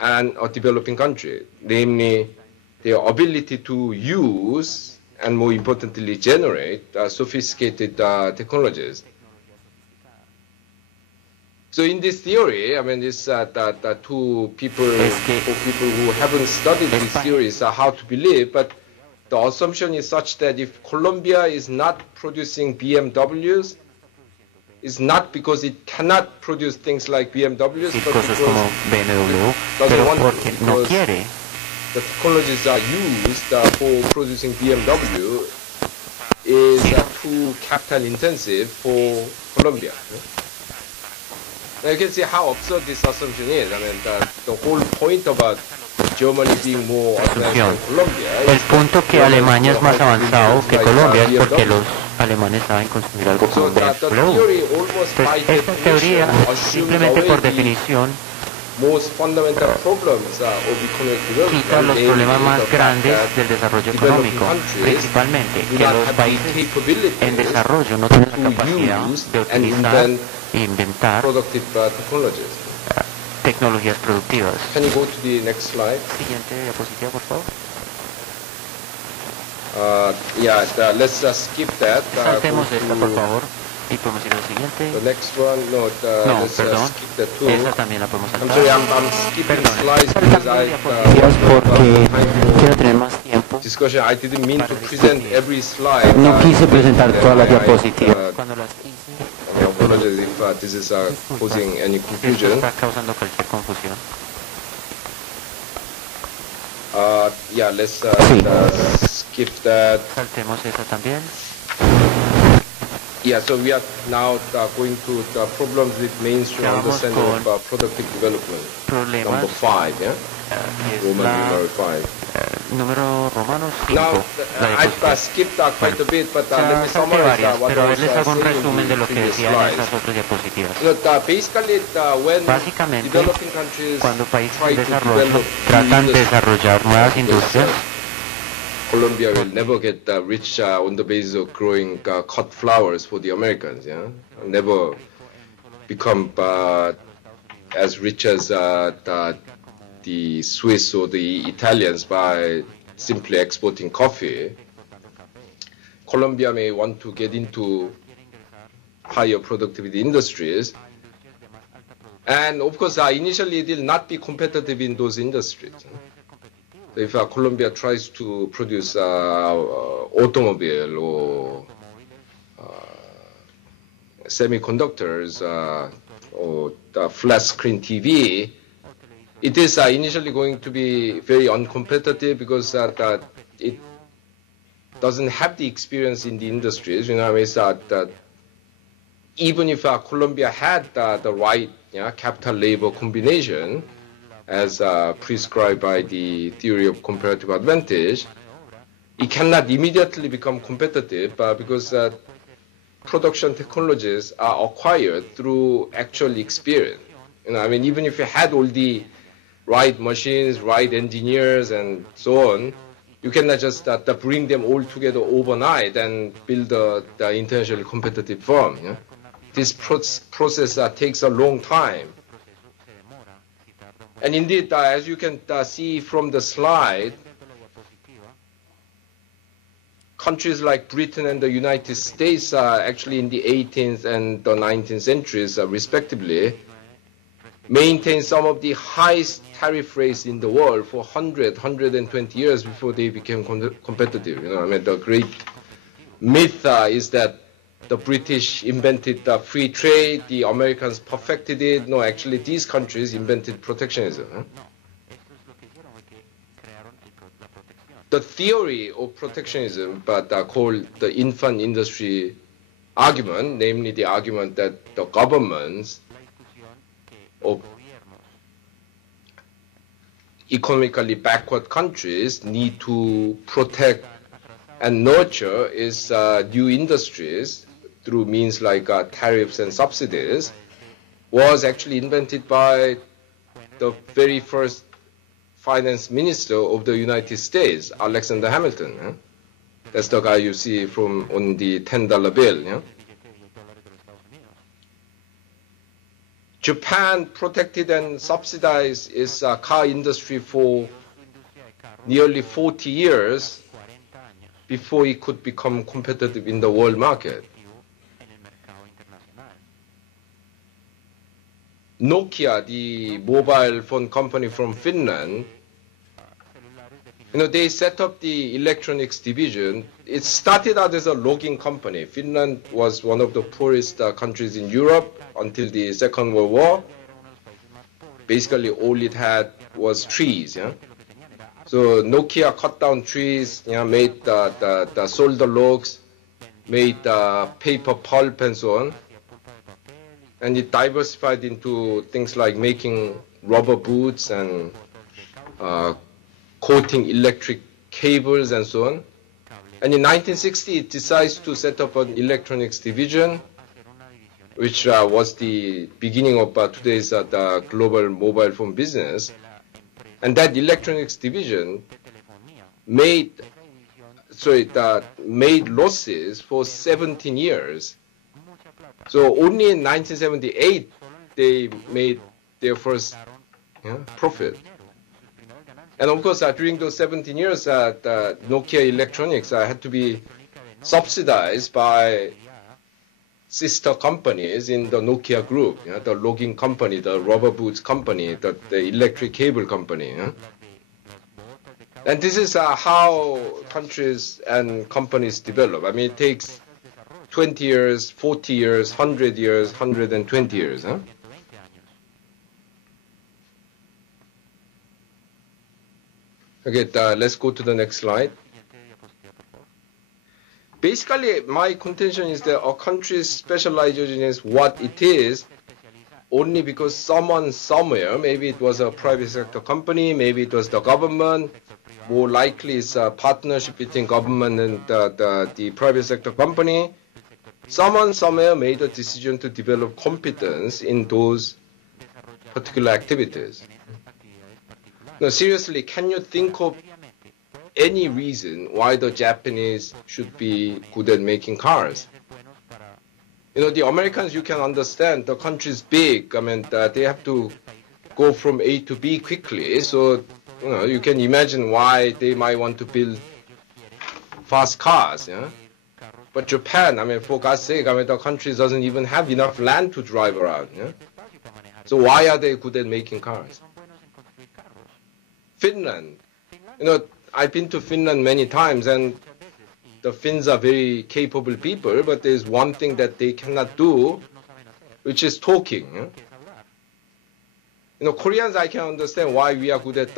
and a developing country, namely their ability to use and, more importantly, generate sophisticated technologies. So in this theory, I mean, this two people, for people who haven't studied these theories, how to believe, but the assumption is such that if Colombia is not producing BMWs, it's not because it cannot produce things like BMWs, but because como BMW, pero porque no quiere. The technologies are used for producing BMW is too capital intensive for Colombia. Now you can see how absurd this assumption is. I mean, the whole point about Germany being more advanced than Colombia. El punto que Alemania es más avanzado que Colombia es porque los alemanes saben construir algo como BMW. Pues esta teoría, simplemente por definición, quita los problemas más grandes del desarrollo económico, principalmente que los países en desarrollo no tienen la capacidad de utilizar e inventar tecnologías productivas. Can you go to the next slide? Siguiente diapositiva, por favor. Let's skip that. Saltemos esta, por favor, y podemos ir al siguiente. The next one, perdón. Skip that too. Esa también la podemos saltar. I'm sorry, I'm skipping slides because porque quiero tener más tiempo. Discussion. I didn't mean to present every slide. No quise presentar todas las diapositivas. Cuando las quise. I apologize if this is causing any confusion. Está causando cualquier confusión. Let's skip that. Saltemos esa también. So we are now going to the problems with mainstream understanding of productive development. Number 5, Roman numeral 5. Número romano 5. Now, I've skipped quite a bit, but let me summarize what pero I was les hago un saying resumen de lo que in the decía en slides. esas otras diapositivas. Basically, when Básicamente, developing countries cuando países try en to desarrollo develop tratan de desarrollar nuevas industrias, Colombia will never get rich on the basis of growing cut flowers for the Americans. Never become as rich as the Swiss or the Italians by simply exporting coffee. Colombia may want to get into higher productivity industries. And of course, initially it will not be competitive in those industries. If Colombia tries to produce automobile or semiconductors or flat screen TV, it is initially going to be very uncompetitive because it doesn't have the experience in the industries. Even if Colombia had the right capital-labor combination, as prescribed by the theory of comparative advantage, it cannot immediately become competitive because production technologies are acquired through actual experience. Even if you had all the right machines, right engineers, and so on, you cannot just bring them all together overnight and build the internationally competitive firm. This process takes a long time. And indeed, as you can see from the slide, countries like Britain and the United States actually in the 18th and the 19th centuries, respectively, maintained some of the highest tariff rates in the world for 120 years before they became competitive. The great myth is that the British invented free trade, the Americans perfected it. No, actually, these countries invented protectionism. The theory of protectionism, but called the infant industry argument, namely the argument that the governments of economically backward countries need to protect and nurture its new industries through means like tariffs and subsidies, was actually invented by the very first finance minister of the United States, Alexander Hamilton. That's the guy you see on the $10 bill. Japan protected and subsidized its car industry for nearly 40 years before it could become competitive in the world market. Nokia, the mobile phone company from Finland, they set up the electronics division. It started out as a logging company. Finland was one of the poorest countries in Europe until the Second World War. Basically, all it had was trees. Yeah? So Nokia cut down trees, made sold the logs, made paper pulp and so on. And it diversified into things like making rubber boots and coating electric cables and so on. And in 1960, it decides to set up an electronics division, which was the beginning of today's the global mobile phone business. And that electronics division made losses for 17 years. So only in 1978 they made their first profit. And of course, during those 17 years, the Nokia Electronics had to be subsidized by sister companies in the Nokia group, the logging company, the rubber boots company, the electric cable company. And this is how countries and companies develop. I mean, it takes 20 years, 40 years, 100 years, 120 years. Okay, let's go to the next slide. Basically, my contention is that a country's specialization is what it is only because someone somewhere, maybe it was a private sector company, maybe it was the government, more likely it's a partnership between government and the private sector company. Someone somewhere made a decision to develop competence in those particular activities. Now, seriously, can you think of any reason why the Japanese should be good at making cars? The Americans, you can understand, the country is big. I mean, they have to go from A to B quickly. So, you can imagine why they might want to build fast cars. Yeah? But Japan, I mean, for God's sake, I mean, the country doesn't even have enough land to drive around. Yeah? So why are they good at making cars? Finland, I've been to Finland many times, and the Finns are very capable people, but there's one thing that they cannot do, which is talking. Koreans, I can understand why we are good at